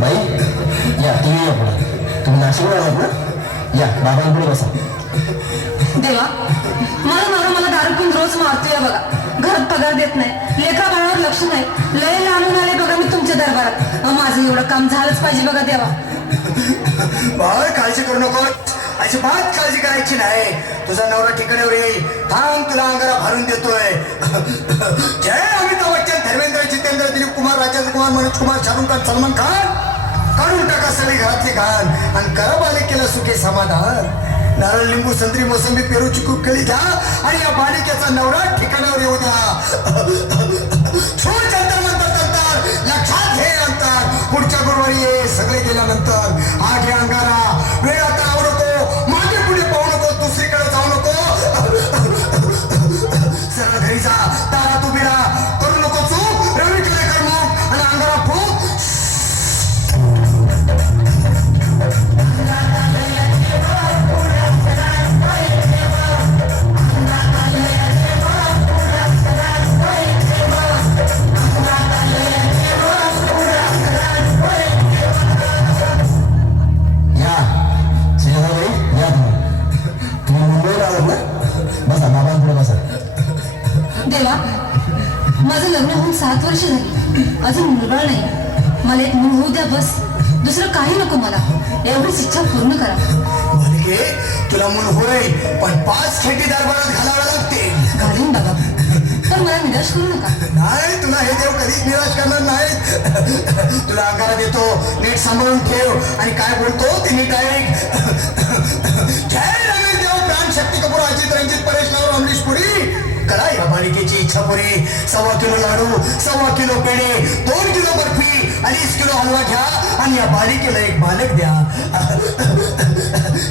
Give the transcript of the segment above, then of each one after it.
बाई या तुम्ही या पुढे. तुम्ही नाशिकला आलात ना? या बाबांपुढे बसा. देवा, मला नवरा मला दारू पिऊन रोज मारतोय बघा. घरात पगार देत नाही, लेकरा बाळावर लक्ष नाही. लय लांबून आले बघा मी तुमच्या दरबारात. माझं एवढं काम झालंच पाहिजे बघा देवा. बाळ काळजी करू नको, अजिबात काळजी करायची नाही. तुझा नवरा ठिकाणावर येईल. थांब, तुला अंगारा भरून देतोय. जय अमिताभ बच्चन, धर्मेंद्र, जितेंद्र, दिलीप कुमार, राजेंद्र कुमार, मनोज कुमार, शाहरुख खान, सलमान खान. काढून टाका सगळी घरातली घाण आणि करा बालिकेला सुखे समाधान. नारळ, लिंबू, संत्री, मोसंबी, पेरू, चिकू, केळी घ्या आणि या बालिकेचा नवरा ठिकाणावर येऊ द्या. छोड जंतर मंतर नंतर लक्षात घे अंतर. पुढच्या गुरुवारी ये. सगळे गेल्यानंतर हा घे अंगारा. वेळ आता लावू नको, मागे पुढे पाहू नको, दुसरीकडे जाऊ नको. सरळ घरी जा, दारात उभी राहा. करू नको चूक, रवीकडे कर मग आणि अंगारा फूक. देवा, माझं लग्न होऊन 7 वर्ष झाली, अजून मुलबाळ नाही. मला एक मूल होऊ द्या बस. दुसरं काही नको मला. एवढीच इच्छा पूर्ण करा. बालिके, तुला मूल होय, पण 5 खेटी दरबारात घालावे लागते. घालीन बाबा, पण मला निराश करू नका. नाही, तुला हे देव कधीच निराश करणार नाहीत. तुला अंगारा देतो, नीट सांभाळून ठेव आणि काय बोलतो ते नीट ऐक. जय रमेश देव, प्राण, शक्ती कपूर, अजित, रंजित, परेश राव, अमरीश पुरी. करा या बालिकेची इच्छा पुरी. 1.25 किलो लाडू, 1.25 किलो पेढे, 2 किलो बर्फी, 2.5 किलो हलवा घ्या आणि या बालिकेला एक बालक द्या.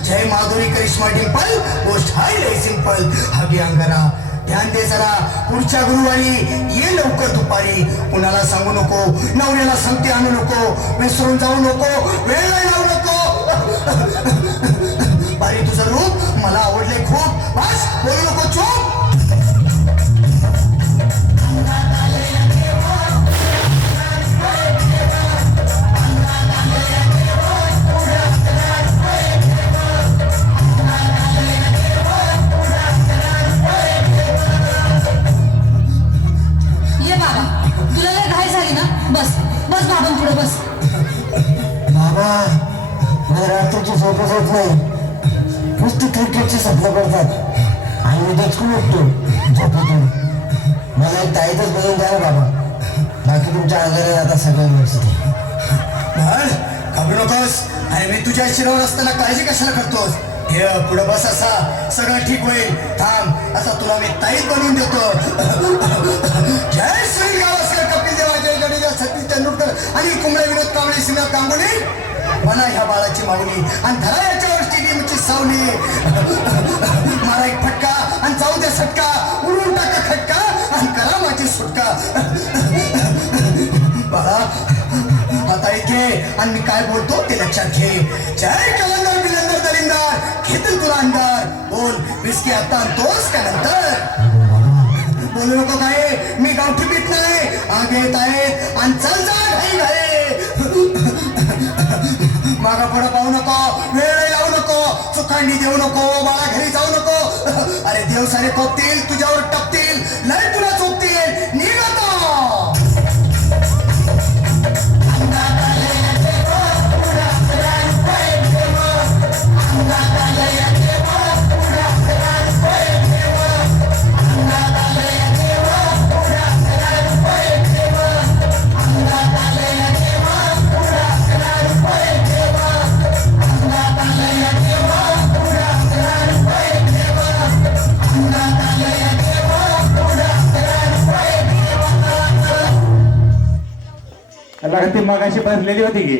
जय माधुरी, करिश्मा, डिंपल, गोष्ट हाय लय सिंपल. हवी अंगारा, ध्यान दे जरा. पुढच्या गुरुवारी ये लवकर दुपारी. कुणाला सांगू नको, नवऱ्याला संगती आणू नको, विसरून जाऊ नको, वेळ लावू नको. बारी, तुझं रूप मला आवडले खूप. बस, बोलू नको, चूप. ये बाबा, तुला लय घाई झाली ना? बस बस बाबांपुढे बस. बाबा, मला रात्रीची झोपच होत नाही. नुसती क्रिकेटची स्वप्न करतात आणि मी दचकून उठतो झोपेतून. मला एक ताईतच बनवून द्या बाबा. बाकी तुमच्या अंगाने आता सगळं व्यवस्थित आहे. घाबरू नकोस. अरे मी तुझ्या शिरावर असताना काळजी कशाला करतोस? हे पुढं बस, असा सगळं ठीक होईल. थांब, आता तुला मी ताईत बनवून देतो. जय सुनील गावस्कर, कपिल देव, जय जडेजा, सतीश तेंडुलकर आणि कुंबळे, विनोद कांबळे, श्रीनाथ गांगुली. बना ह्या बाळाची माऊली आणि धरा याच्यावर स्टेडियमची सावली. मारा एक फटका आणि जाऊ दे सटका. उडून टाका खटका आणि करा माझी सुटका. बाळा, आता इथे आणि मी काय बोलतो ते लक्षात घे. जय कलंदर, बिलंदर, दलिंदर, घेतील तुला अंधार. बोल, विस्की आता आणतोस का नंतर? बोलू नको काय, मी गावठी पीत नाही. आगे येत आहे आणि चल जा घाई घाई. मागा पुढं पाहू नको, वेळ लावू नको, चुकांडी देऊ नको, बाळा घरी जाऊ नको. अरे देव सारे कोपतील, तुझ्यावर टपतील, लय तुला चोपतील. निघतो. ती मगाशी भरलेली होती की